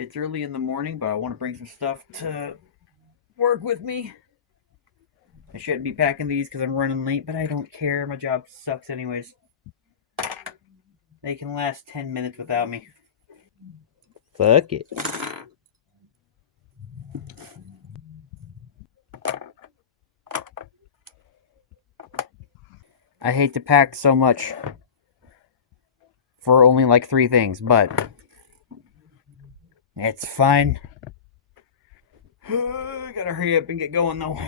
It's early in the morning, but I want to bring some stuff to work with me. I shouldn't be packing these because I'm running late, but I don't care. My job sucks anyways. They can last 10 minutes without me. Fuck it. I hate to pack so much for only like 3 things, but it's fine. I gotta hurry up and get going though.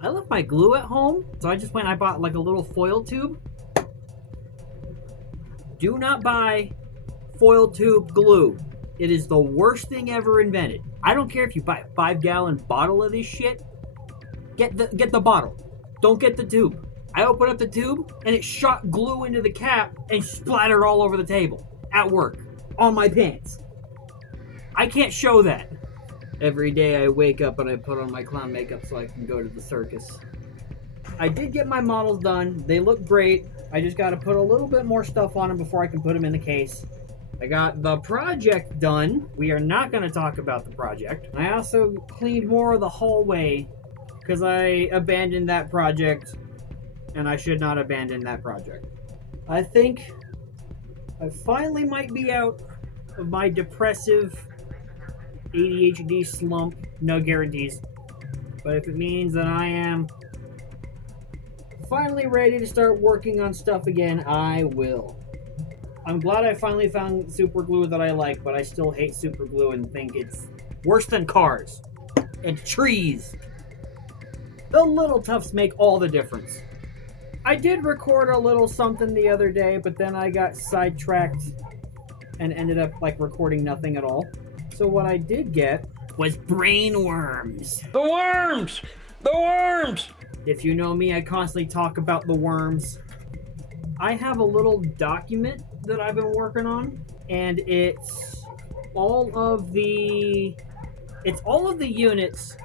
I left my glue at home, so I just went and I bought like a little foil tube. Do not buy foil tube glue. It is the worst thing ever invented. I don't care if you buy a 5-gallon bottle of this shit. Get the bottle. Don't get the tube. I opened up the tube and it shot glue into the cap and splattered all over the table. At work. On my pants. I can't show that. Every day I wake up and I put on my clown makeup so I can go to the circus. I did get my models done. They look great. I just got to put a little bit more stuff on them before I can put them in the case. I got the project done. We are not going to talk about the project. I also cleaned more of the hallway because I abandoned that project, and I should not abandon that project. I think I finally might be out of my depressive ADHD slump. No guarantees. But if it means that I am finally ready to start working on stuff again, I will. I'm glad I finally found super glue that I like, but I still hate super glue and think it's worse than cars and trees. The little toughs make all the difference. I did record a little something the other day, but then I got sidetracked and ended up recording nothing at all. So what I did get was brain worms. The worms! The worms! If you know me, I constantly talk about the worms. I have a little document that I've been working on, and it's all of the units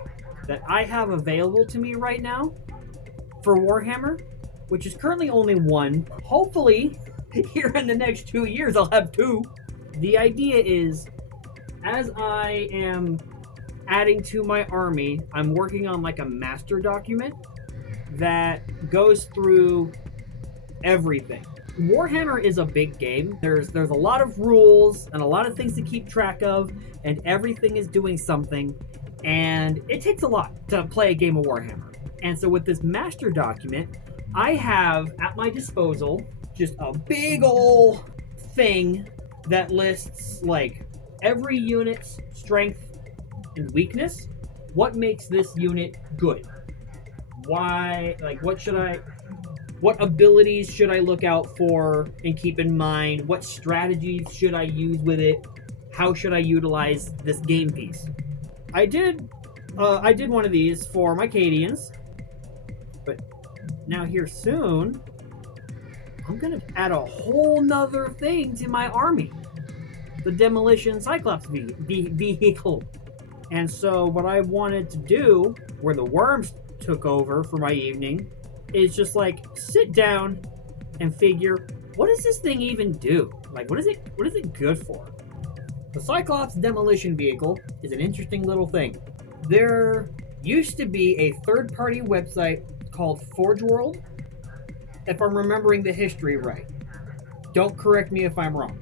that I have available to me right now for Warhammer, which is currently only 1. Hopefully, here in the next 2 years, I'll have 2. The idea is, as I am adding to my army, I'm working on a master document that goes through everything. Warhammer is a big game. There's a lot of rules and a lot of things to keep track of, and everything is doing something, and it takes a lot to play a game of Warhammer. And so with this master document, I have at my disposal just a big ol' thing that lists every unit's strength and weakness. What makes this unit good? Why, what abilities should I look out for and keep in mind? What strategies should I use with it? How should I utilize this game piece? I did one of these for my Cadians, but now here soon, I'm gonna add a whole nother thing to my army. The Demolition Cyclops vehicle. And so what I wanted to do, where the worms took over for my evening, is just sit down and figure, what does this thing even do? What is it good for? The Cyclops Demolition Vehicle is an interesting little thing. There used to be a third-party website called Forge World, if I'm remembering the history right. Don't correct me if I'm wrong.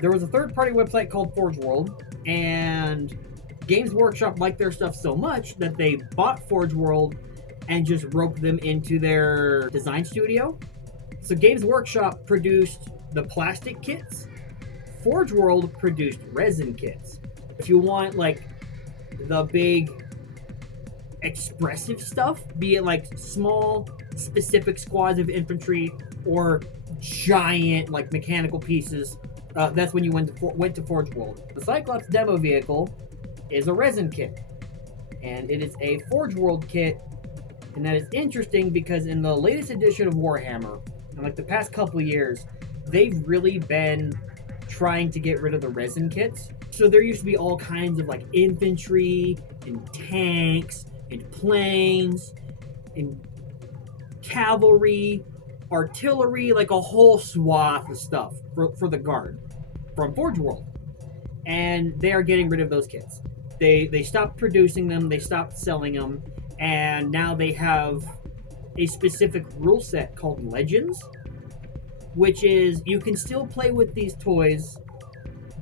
There was a third-party website called Forge World, and Games Workshop liked their stuff so much that they bought Forge World and just roped them into their design studio. So Games Workshop produced the plastic kits. Forge World produced resin kits. If you want the big expressive stuff, be it small specific squads of infantry or giant mechanical pieces, that's when you went to Forge World. The Cyclops demo vehicle is a resin kit, and it is a Forge World kit, and that is interesting because in the latest edition of Warhammer, in the past couple of years, they've really been trying to get rid of the resin kits. So there used to be all kinds of infantry and tanks and planes and cavalry, artillery, like a whole swath of stuff for the guard from Forge World. And they are getting rid of those kits. They stopped producing them, they stopped selling them, and now they have a specific rule set called Legends, which is you can still play with these toys,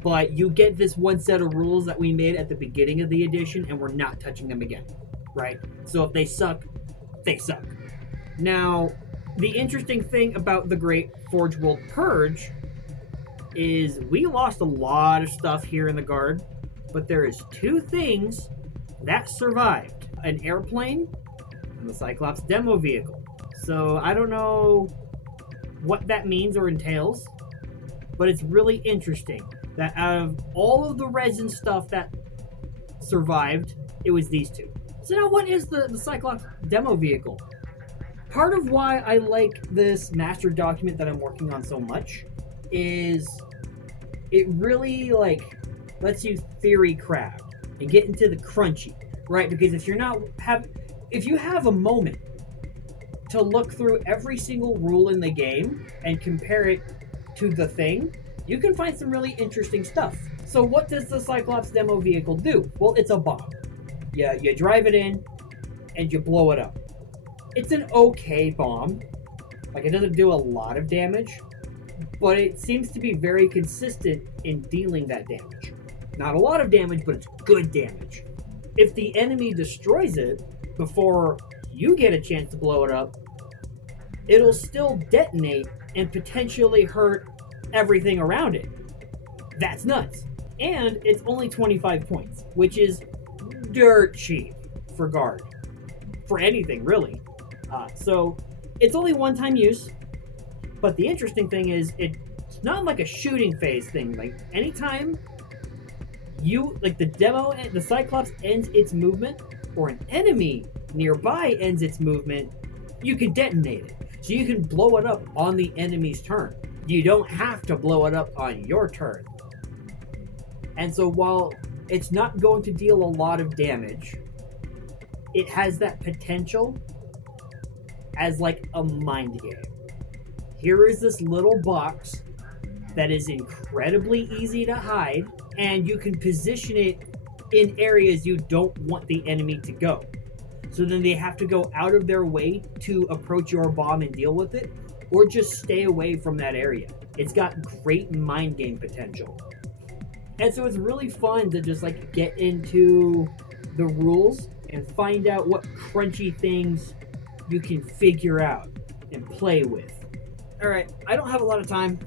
but you get this one set of rules that we made at the beginning of the edition, and we're not touching them again, right? So if they suck, they suck. Now, the interesting thing about the Great Forge World Purge is we lost a lot of stuff here in the Guard, but there is two things that survived: an airplane and the Cyclops demo vehicle. So I don't know what that means or entails, but it's really interesting that out of all of the resin stuff that survived, it was these two. So now what is the Cyclops demo vehicle? Part of why I like this master document that I'm working on so much is it really lets you theory craft and get into the crunchy, right? Because if you have a moment to look through every single rule in the game and compare it to the thing, you can find some really interesting stuff. So what does the Cyclops demo vehicle do? Well, it's a bomb. You drive it in and you blow it up. It's an okay bomb. Like, it doesn't do a lot of damage, but it seems to be very consistent in dealing that damage. Not a lot of damage, but it's good damage. If the enemy destroys it before you get a chance to blow it up, it'll still detonate and potentially hurt everything around it. That's nuts. And it's only 25 points, which is dirt cheap for guard. For anything, really. So it's only one-time use, but the interesting thing is it's not like a shooting phase thing. Like, anytime the Cyclops ends its movement, or an enemy nearby ends its movement, you can detonate it. So you can blow it up on the enemy's turn. You don't have to blow it up on your turn. And so while it's not going to deal a lot of damage, it has that potential as like a mind game. Here is this little box that is incredibly easy to hide, and you can position it in areas you don't want the enemy to go. So then they have to go out of their way to approach your bomb and deal with it, or just stay away from that area. It's got great mind game potential. And so it's really fun to just like get into the rules and find out what crunchy things you can figure out and play with. All right, I don't have a lot of time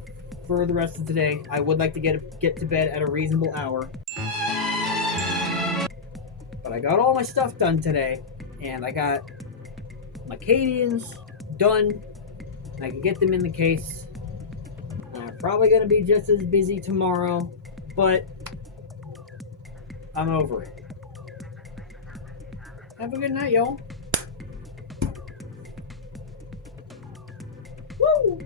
for the rest of today. I would like to get to bed at a reasonable hour. But I got all my stuff done today, and I got my Cadians done. I can get them in the case. I'm probably going to be just as busy tomorrow, but I'm over it. Have a good night, y'all. Woo!